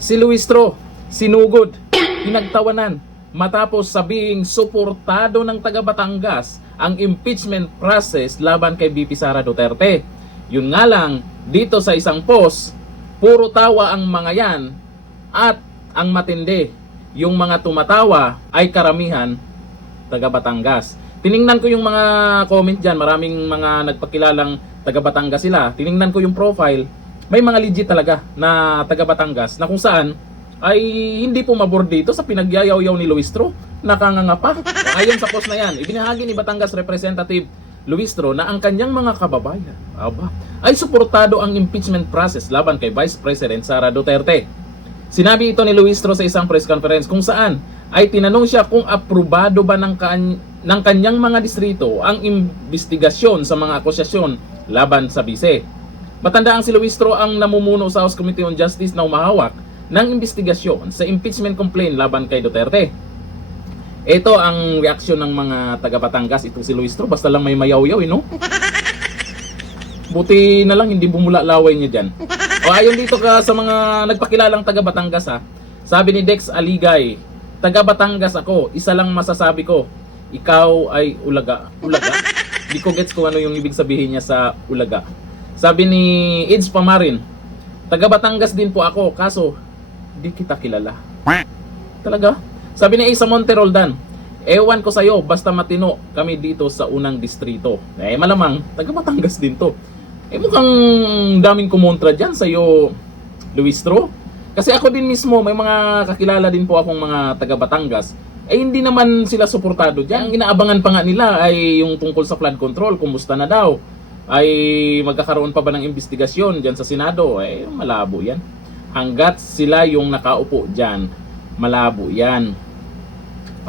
Si Luistro, sinugod, pinagtawanan, matapos sabing suportado ng taga Batangas ang impeachment process laban kay VP Sara Duterte. Yun nga lang, dito sa isang post, puro tawa ang mga yan at ang matindi, yung mga tumatawa ay karamihan taga Batangas. Tiningnan ko yung mga comment dyan, maraming mga nagpakilalang taga Batangas sila. Tiningnan ko yung profile, may mga legit talaga na taga Batangas na kung saan ay hindi pumabor dito sa pinagyayaw-yaw ni Luistro. Nakanganga. Ayon sa post na yan, ibinahagi ni Batangas Representative Luistro na ang kanyang mga kababayan ay suportado ang impeachment process laban kay Vice President Sara Duterte. Sinabi ito ni Luistro sa isang press conference kung saan ay tinanong siya kung aprobado ba ng kanyang mga distrito ang investigasyon sa mga akusasyon laban sa bise. Matandaang si Luistro ang namumuno sa House Committee on Justice na umahawak ng investigasyon sa impeachment complaint laban kay Duterte. Ito ang reaksyon ng mga taga Batangas. Ito si Luistro, basta lang may mayaw-yaw, no? Buti na lang hindi bumula laway niya dyan. O ayon dito ka sa mga nagpakilalang taga Batangas ha. Sabi ni Dex Aligay, taga Batangas ako, isa lang masasabi ko, ikaw ay ulaga. Ulaga? Di ko gets kung ano yung ibig sabihin niya sa ulaga. Sabi ni Ids Pamarin, taga Batangas din po ako, kaso di kita kilala. Talaga? Sabi ni Isa Monteroldan, ewan ko sa'yo, basta matino kami dito sa unang distrito. Malamang, taga Batangas din to. Mukhang daming kumontra dyan sa'yo, Luistro. Kasi ako din mismo, may mga kakilala din po akong mga taga Batangas. Hindi naman sila suportado dyan. Ang inaabangan pa nga nila ay yung tungkol sa flood control, kumusta na daw. Ay magkakaroon pa ba ng investigasyon dyan sa Senado? Malabo yan. Hanggat sila yung nakaupo dyan, malabo yan.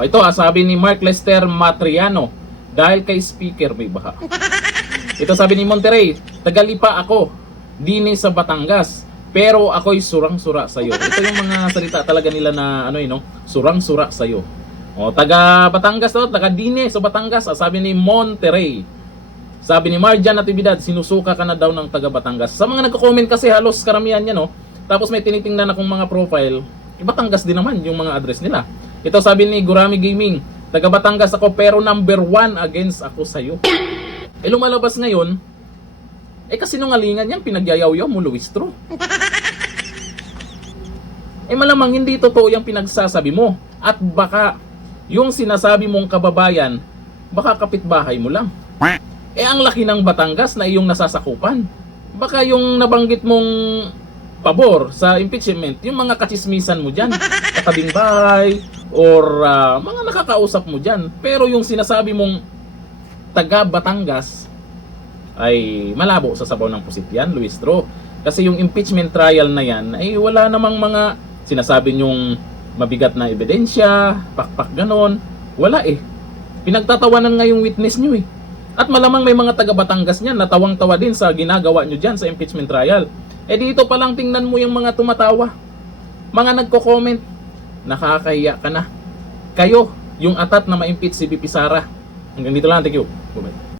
Ito sabi ni Mark Lester Matriano, dahil kay speaker may baha. Ito sabi ni Monterrey, tagalipa ako, dini sa Batangas, pero ako'y surang-sura sa'yo. Ito yung mga salita talaga nila na surang-sura sa'yo. Taga Batangas to, taga dini sa Batangas, sabi ni Monterrey. Sabi ni Marjan Natividad, sinusuka ka na daw ng taga Batangas. Sa mga nagko-comment kasi halos karamihan yan, tapos may tinitingnan akong mga profile, Batangas din naman yung mga address nila. Ito sabi ni Gurami Gaming, taga Batangas ako pero number 1 against ako sa'yo. Lumalabas ngayon, kasinungalingan yan, pinagyayaw-yaw mo, Luistro. Malamang hindi totoo yung pinagsasabi mo. At baka yung sinasabi mong kababayan, baka kapitbahay mo lang. Ang laki ng Batangas na iyong nasasakupan. Baka yung nabanggit mong pabor sa impeachment, yung mga katsismisan mo dyan, katabing bahay, or mga nakakausap mo dyan. Pero yung sinasabi mong taga Batangas ay malabo sa sabaw ng pusit yan, Luistro. Kasi yung impeachment trial na yan ay wala namang mga sinasabi nyong mabigat na ebidensya, pakpak ganon. Wala Pinagtatawanan nga yung witness nyo At malamang may mga taga Batangas niyan na tawang-tawa din sa ginagawa nyo dyan sa impeachment trial. Dito pa lang tingnan mo yung mga tumatawa. Mga nagko-comment, nakakahiya ka na. Kayo, yung atat na ma-impeach si VP Sara. Hanggang dito lang, thank you. Bye-bye.